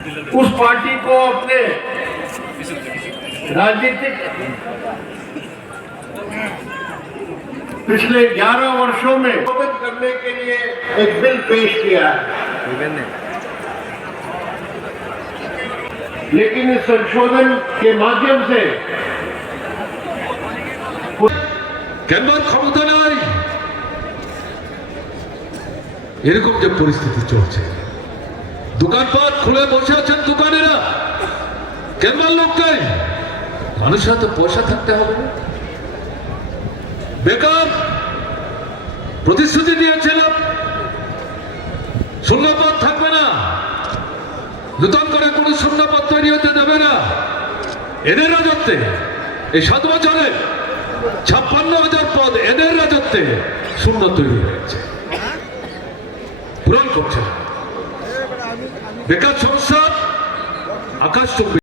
उस पार्टी को अपने राजनीतिक पिछले 11 वर्षों में संशोधन करने के लिए एक बिल पेश किया है, लेकिन इस संशोधन के माध्यम से কেনবার ক্ষমতা নাই এরকম যে পরিস্থিতি চলছে, দোকানপাট খুলে বসে আছেন দোকানেরা, কেনবার লোক নেই, মানুষের হাতে পয়সা থাকতে হবে। বেকার প্রতিশ্রুতি দিয়েছিলাম শূন্যপদ থাকবে না, নতুন করে কোনো শূন্যপদ তৈরি হতে দেবে না। এদের রাজত্বে এই 7 বছরে 56,000 পদ এদের রাজত্বে শূন্য তৈরি হয়েছে, পূরণ করছে না। বেকার সমস্যা আকাশ চুম্বি।